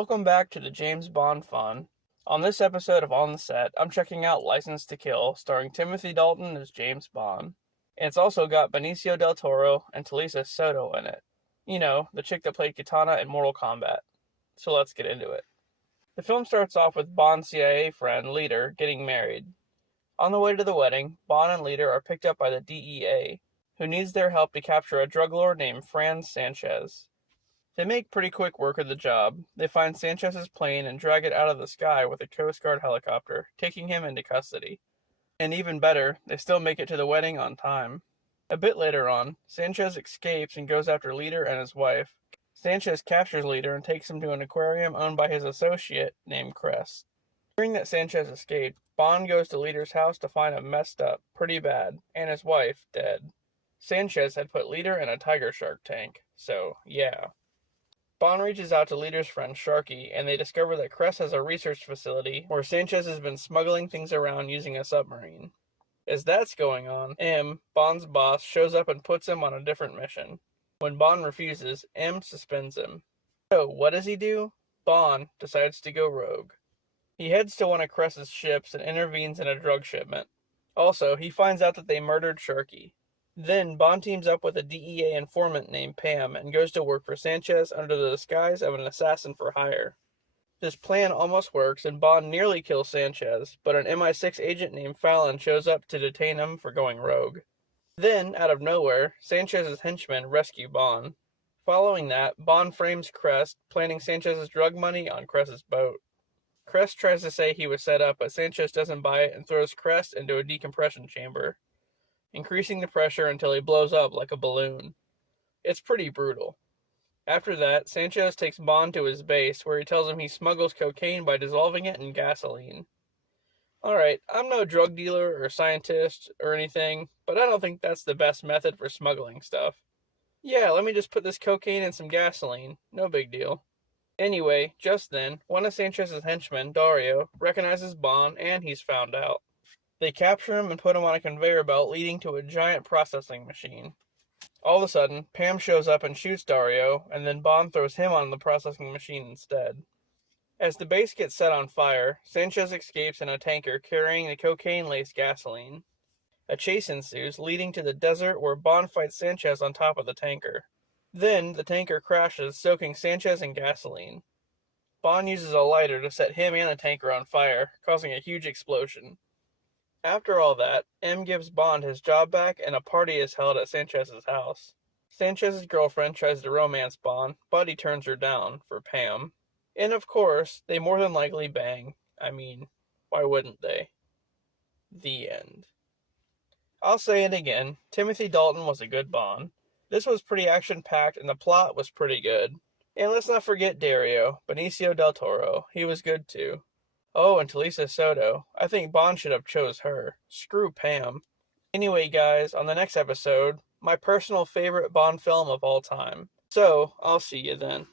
Welcome back to the James Bond fun. On this episode of On the Set, I'm checking out License to Kill, starring Timothy Dalton as James Bond. And it's also got Benicio del Toro and Talisa Soto in it. You know, the chick that played Katana in Mortal Kombat. So let's get into it. The film starts off with Bond's CIA friend, Leader, getting married. On the way to the wedding, Bond and Leader are picked up by the DEA, who needs their help to capture a drug lord named Franz Sanchez. They make pretty quick work of the job. They find Sanchez's plane and drag it out of the sky with a Coast Guard helicopter, taking him into custody. And even better, they still make it to the wedding on time. A bit later on, Sanchez escapes and goes after Leader and his wife. Sanchez captures Leader and takes him to an aquarium owned by his associate named Crest. Hearing that Sanchez escaped, Bond goes to Leader's house to find him messed up, pretty bad, and his wife dead. Sanchez had put Leader in a tiger shark tank, so yeah. Bond reaches out to Leader's friend Sharky, and they discover that Crest has a research facility where Sanchez has been smuggling things around using a submarine. As that's going on, M, Bond's boss, shows up and puts him on a different mission. When Bond refuses, M suspends him. So, what does he do? Bond decides to go rogue. He heads to one of Crest's ships and intervenes in a drug shipment. Also, he finds out that they murdered Sharky. Then, Bond teams up with a DEA informant named Pam and goes to work for Sanchez under the disguise of an assassin for hire. This plan almost works, and Bond nearly kills Sanchez, but an MI6 agent named Fallon shows up to detain him for going rogue. Then, out of nowhere, Sanchez's henchmen rescue Bond. Following that, Bond frames Crest, planting Sanchez's drug money on Crest's boat. Crest tries to say he was set up, but Sanchez doesn't buy it and throws Crest into a decompression chamber, increasing the pressure until he blows up like a balloon. It's pretty brutal. After that, Sanchez takes Bond to his base, where he tells him he smuggles cocaine by dissolving it in gasoline. Alright, I'm no drug dealer or scientist or anything, but I don't think that's the best method for smuggling stuff. Yeah, let me just put this cocaine in some gasoline. No big deal. Anyway, just then, one of Sanchez's henchmen, Dario, recognizes Bond, and he's found out. They capture him and put him on a conveyor belt leading to a giant processing machine. All of a sudden, Pam shows up and shoots Dario, and then Bond throws him on the processing machine instead. As the base gets set on fire, Sanchez escapes in a tanker carrying the cocaine-laced gasoline. A chase ensues, leading to the desert where Bond fights Sanchez on top of the tanker. Then, the tanker crashes, soaking Sanchez in gasoline. Bond uses a lighter to set him and the tanker on fire, causing a huge explosion. After all that, M gives Bond his job back and a party is held at Sanchez's house. Sanchez's girlfriend tries to romance Bond, but he turns her down for Pam. And of course, they more than likely bang. I mean, why wouldn't they? The end. I'll say it again, Timothy Dalton was a good Bond. This was pretty action-packed and the plot was pretty good. And let's not forget Dario, Benicio del Toro. He was good too. Oh, and Talisa Soto. I think Bond should have chose her. Screw Pam. Anyway, guys, on the next episode, my personal favorite Bond film of all time. So, I'll see you then.